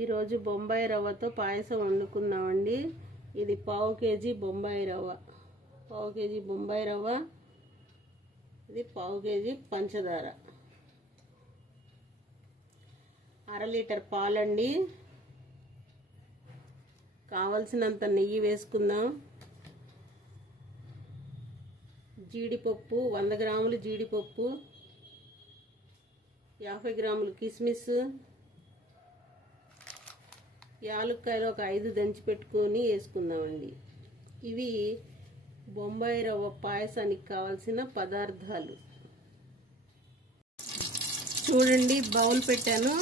ఈరోజు బొంబాయి రవ్వతో పాయసం వండుకుందామండి. ఇది పావు కేజీ బొంబాయి రవ్వ, పావు కేజీ బొంబాయి రవ్వ, ఇది పావు కేజీ పంచదార, అర లీటర్ పాలండి, కావలసినంత నెయ్యి వేసుకుందాం. జీడిపప్పు 100 గ్రాములు జీడిపప్పు, 50 గ్రాములు కిస్మిస్, యాలక్కాయలు ఒక 5 దంచి పెట్టుకొని వేసుకుందామండి. ఇవి బొంబాయి రవ్వ పాయసానికి కావాల్సిన పదార్థాలు. చూడండి, బౌల్ పెట్టాను,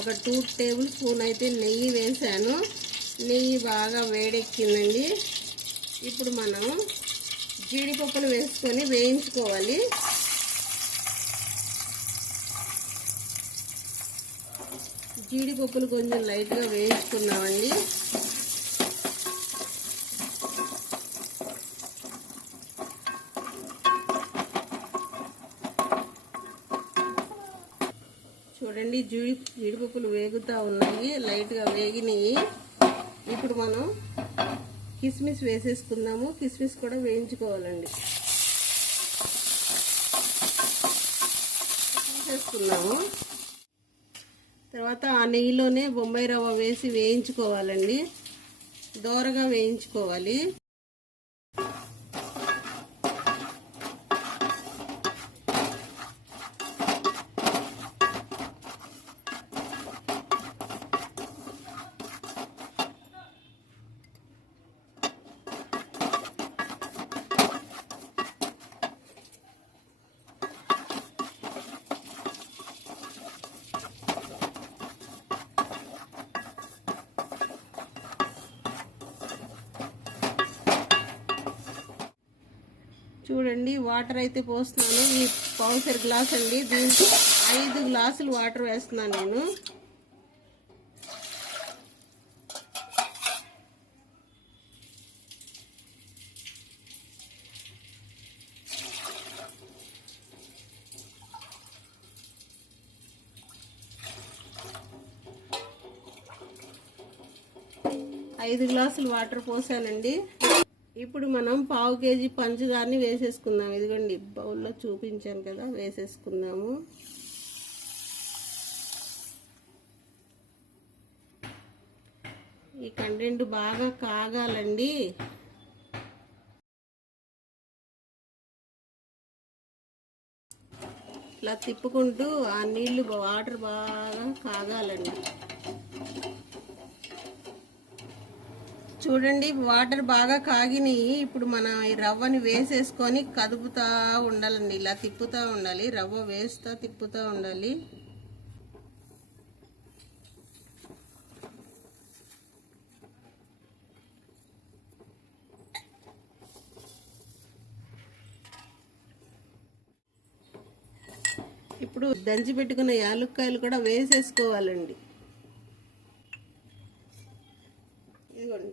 ఒక 2 టేబుల్ స్పూన్ అయితే నెయ్యి వేసాను. నెయ్యి బాగా వేడెక్కిందండి. ఇప్పుడు మనం జీడిపప్పులు వేసుకొని వేయించుకోవాలి. జీడిపప్పులు కొంచెం లైట్గా వేయించుకున్నామండి. చూడండి, జీడిపప్పులు వేగుతూ ఉన్నాయి, లైట్గా వేగినాయి. ఇప్పుడు మనం కిస్మిస్ వేసేసుకుందాము. కిస్మిస్ కూడా వేయించుకోవాలండి. వేసేసుకున్నాము. తర్వాత ఆ నెయ్యిలోనే బొంబాయి రవ్వ వేసి వేయించుకోవాలండి. దోరగా వేయించుకోవాలి. చూడండి, వాటర్ అయితే పోస్తున్నాను. ఈ పావుసేరు గ్లాస్ అండి, దీంట్లో 5 గ్లాసులు వాటర్ వేస్తున్నాను నేను. ఐదు గ్లాసులు వాటర్ పోసానండి. ఇప్పుడు మనం పావు కేజీ పంచదారని వేసేసుకుందాం. ఇదిగోండి, బౌల్లో చూపించాను కదా, వేసేసుకుందాము. ఈ కంటెంట్ బాగా కాగాలండి. ఇలా తిప్పుకుంటూ ఆ నీళ్లు వాటర్ బాగా కాగాలండి. చూడండి, వాటర్ బాగా కాగినాయి. ఇప్పుడు మనం ఈ రవ్వని వేసేసుకొని కదుపుతూ ఉండాలండి. ఇలా తిప్పుతూ ఉండాలి, రవ్వ వేస్తూ తిప్పుతూ ఉండాలి. ఇప్పుడు దంచి పెట్టుకున్న యాలక్కాయలు కూడా వేసేసుకోవాలండి. ఇదిగోండి,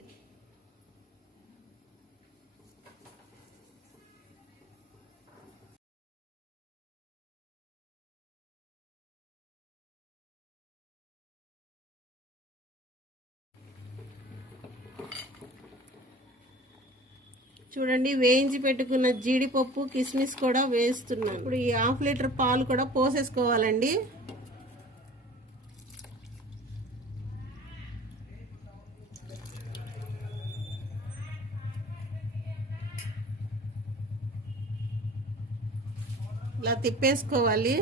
చూడండి, వేయించి పెట్టుకున్న జీడిపప్పు కిస్మిస్ కూడా వేస్తున్నాను. ఇప్పుడు ఈ 1/2 లీటర్ పాలు కూడా పోసేసుకోవాలండి. ఇలా తిప్పేసుకోవాలి.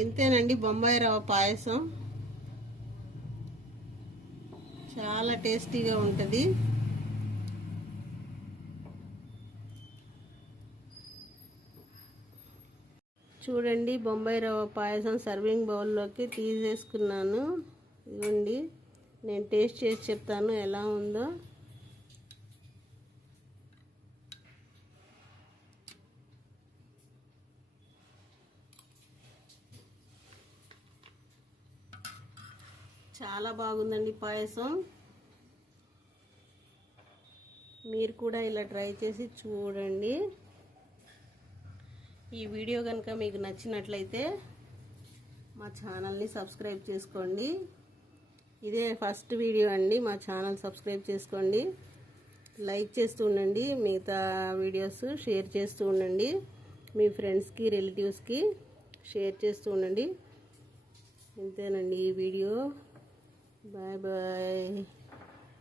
ఇంతేనండి, బొంబాయి రవ్వ పాయసం చాలా టేస్టీగా ఉంటుంది. చూడండి, బొంబాయి రవ్వ పాయసం సర్వింగ్ బౌల్లోకి తీసేసుకున్నాను. ఇదిగోండి, నేను టేస్ట్ చేసి చెప్తాను ఎలా ఉందో. చాలా బాగుందండి పాయసం. మీరు కూడా ఇలా ట్రై చేసి చూడండి. ఈ వీడియో కనుక మీకు నచ్చినట్లయితే మా ఛానల్ని సబ్స్క్రైబ్ చేసుకోండి. ఇదే ఫస్ట్ వీడియో అండి, మా ఛానల్ సబ్స్క్రైబ్ చేసుకోండి. లైక్ చేస్తూ ఉండండి, మిగతా వీడియోస్ షేర్ చేస్తూ ఉండండి. మీ ఫ్రెండ్స్కి రిలేటివ్స్కి షేర్ చేస్తూ ఉండండి. ఇంతేనండి ఈ వీడియో. Bye bye.